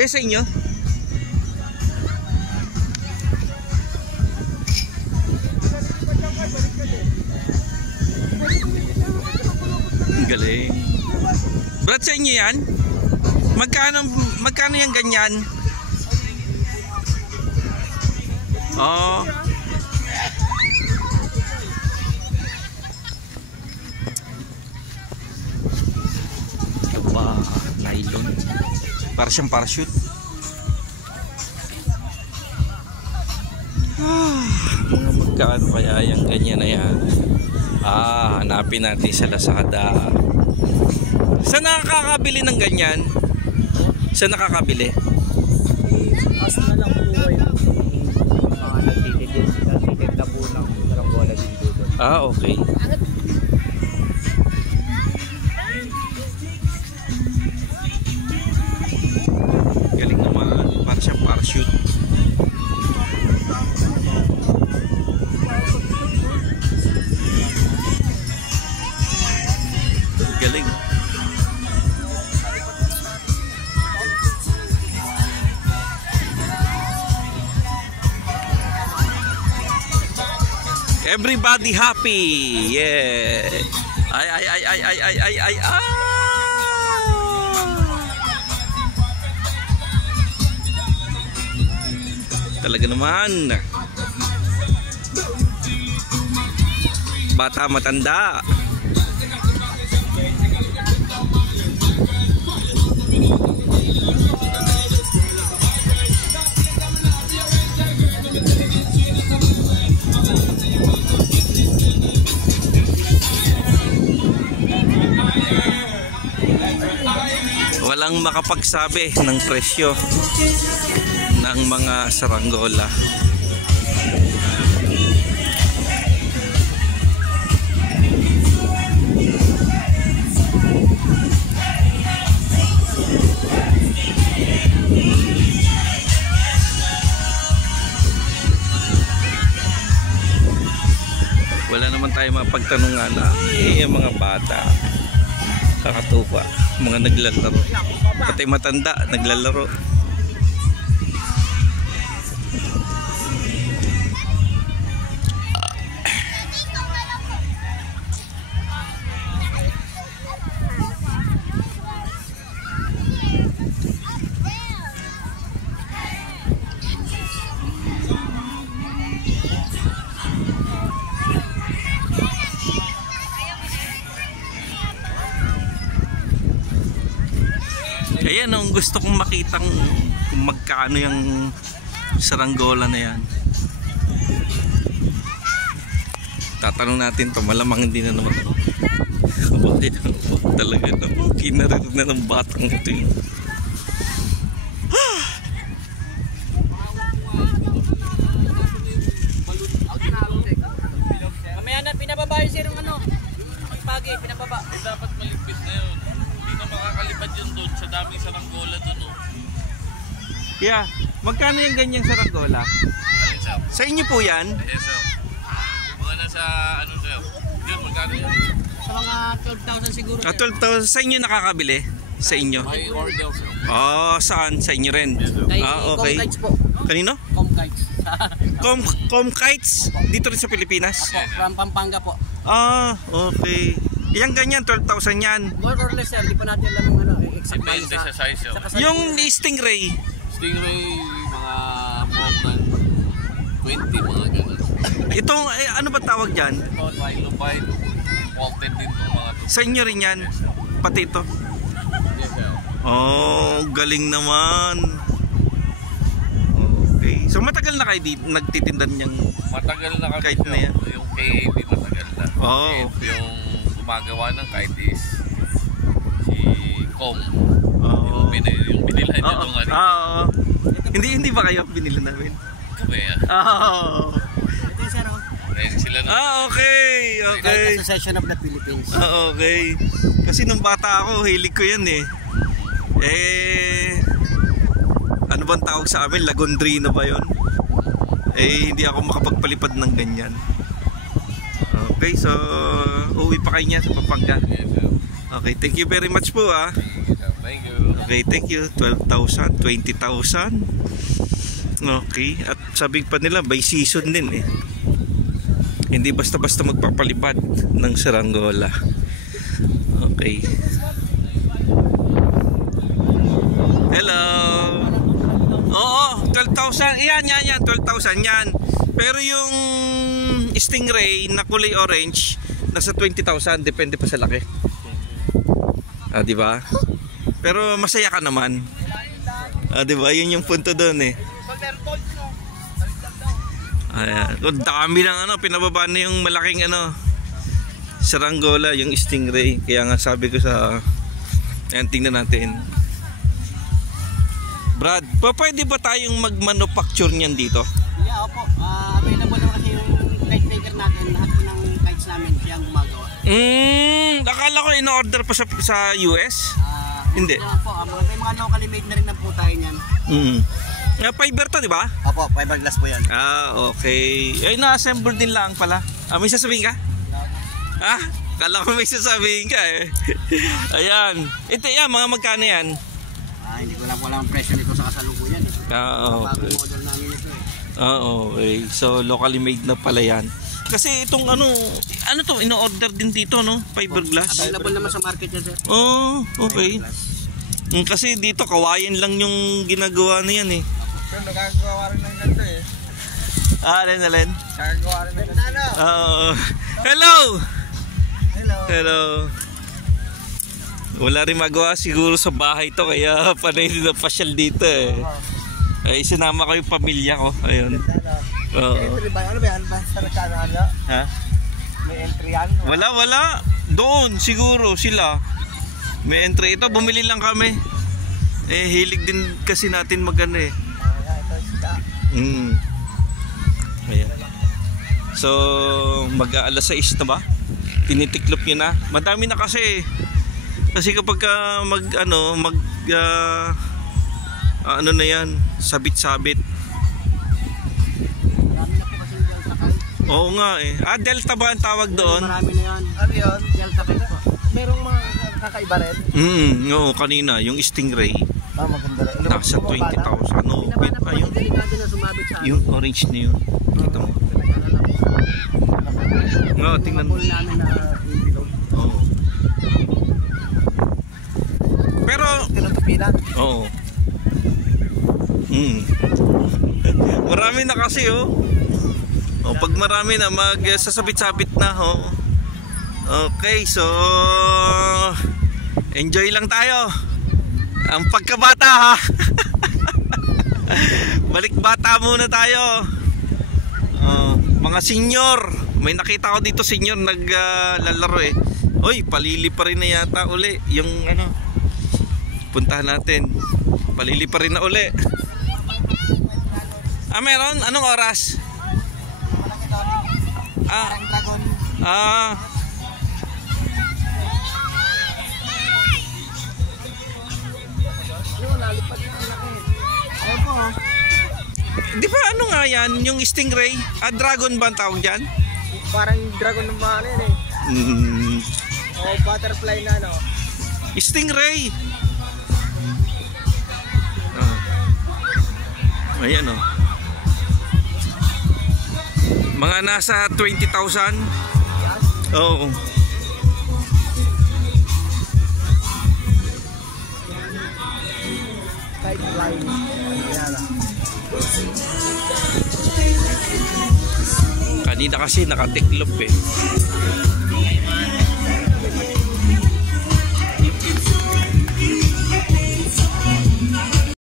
Kuya, sa inyo? Galing. Brad, sa inyo yan? Magkano yung ganyan? Oh. Aba, nylon. Para siyang parachute. Mga magkano kaya yung ganyan na yan? Hanapin natin sa Lazada. Saan nakakabili ng ganyan? Saan nakakabili? Kaso na lang buhay ng mga nagtitid na po ng saranggola dito. Okay. Galing naman. Para siyang parachute. Galing. Everybody happy. Yeah. Ay. Talaga naman. Bata matanda. Walang makapagsabi ng presyo ng mga saranggola. Wala naman tayo mapagtanungan na yung mga bata kakatuwa, mga naglalaro, pati matanda naglalaro. Ayan, ang gusto kong makitang kung magkano yung saranggola na yan. Tatanong natin to, malamang hindi na naman talaga naman kinarinig na ng batang ito yun. Mamaya na pinababa yung sir yung pagi, pinababa. Dapat malipit na yun. Makakalipad yun doon sa daming saranggola doon. Yeah, magkano yung ganyang saranggola? Sa inyo po yan? Yes, sir. Mga nasa ano na yun, magkano yan? Sa mga 12,000 siguro. 12,000. Sa inyo nakakabili? Sa inyo? May order, sir. Saan? Sa inyo rin? Okay. Comkites po. Kanino? Comkites. Comkites? Dito rin sa Pilipinas? From Pampanga po. Okay. Yang ganyan, 12,000 yan. More or less sir, di pa natin alam yung exact value Depende sa size yun. Yung stingray? Stingray, mga more than 20, mga ganun. Itong, ano ba tawag dyan? Ito, trilobite, walted din itong mga to. Sa inyo rin yan? Pati ito? Yes, sir. Galing naman. Okay. So matagal na kayo dito nagtitindan niyang Matagal na kami kahit na yan? Yung KAB matagal na. Okay. Yung gumagawa ng kite is si Com. Yung binila niya nung ano. Hindi ba kayo binili namin? Kami Ito yung sir sila na. Okay. Association of the Philippines. Okay. Kasi nung bata ako, hilig ko yan eh. Ano bang tawag sa amin? Lagondrino ba yun? Hindi ako makapagpalipad ng ganyan. Okay, so uwi pa kayo niya sa Pampanga. Yes, sir. Okay, thank you very much po. Thank you. Okay, thank you. 12,000, 20,000. Okay, at sabi pa nila by season din eh. Hindi basta-basta magpapalipad ng saranggola. Okay. Hello. Oo, 12,000. Yan, 12,000 yan. Pero yung stingray na kulay orange, nasa 20,000, depende pa sa laki. Ah, di ba? Pero masaya ka naman. Ah, di ba? Yun yung punto doon eh. Ayan. Ang dami ng ano, pinababa na yung malaking ano, saranggola, yung stingray. Kaya nga sabi ko sa, ayan, tingnan natin. Brad, pwede ba tayong mag-manufacture niyan dito? Yeah, opo. Available naman kasi yung kite maker natin. Lahat ng kites namin siyang gumagawa. Akala ko in-order pa sa US? Hindi. Po, may mga locally made na rin na po tayo niyan. Fiber to, di ba? Opo, fiberglass po yan. Okay. Ay, na-assemble din lang pala. May sasabihin ka? Kala ko may sasabihin ka eh. Ayan. Ito yan, mga magkano yan? Hindi ko lang walang presyo nito sa kasalukuyan. Okay. Bagong model namin ito eh. Okay. So, locally made na pala yan. Kasi itong ano to, ino-order din dito, no? Fiberglass. Available naman sa market yan, sir. Oh, okay. Kasi dito, kawayan lang yung ginagawa na yan eh. Pero nagagawa rin lang nito eh. Alin? Nagagawa rin lang nito. Hello! Hello. Hello. Wala rin magawa siguro sa bahay to, kaya panay din na pasyal dito eh. Ay, sinama ko yung pamilya ko. Ayun. Entry ba? Ano ba yan? Basta nagkano? Ha? May entry yan? Wala. Doon, siguro sila. May entry. Ito, bumili lang kami. Hilig din kasi natin magano eh. Ayan. So, mag-aalas 6 na ba? Tinitiklop nyo na. Madami na kasi. Kasi kapag ano na yan, sabit-sabit. Oo nga eh. Delta ba ang tawag doon? Marami na yan. Ano yun? Delta kayo po. Merong mga kakaiba rin? Oo, kanina, yung stingray. Maganda rin. Nasa 20,000. No, ayun. Yung orange na yun. Kita mo. Oo, tingnan mo. Oo. Pero, oo. Marami na kasi pag marami na magsasabit-sabit na Okay, so enjoy lang tayo. Ang pagkabata ha. Balik bata muna tayo. Mga senior, may nakita ko dito senior naglalaro eh. Oy, palili pa rin na yata uli yung ano. Puntahan natin. Palili pa rin na uli. Meron? Anong oras? Di ba ano nga yan? Yung stingray? Dragon ba ang tawag dyan? Parang dragon ng mga yan eh. Butterfly na no? Stingray! Ayan mga nasa 20,000. Oo. Kanina kasi nakatiklop eh.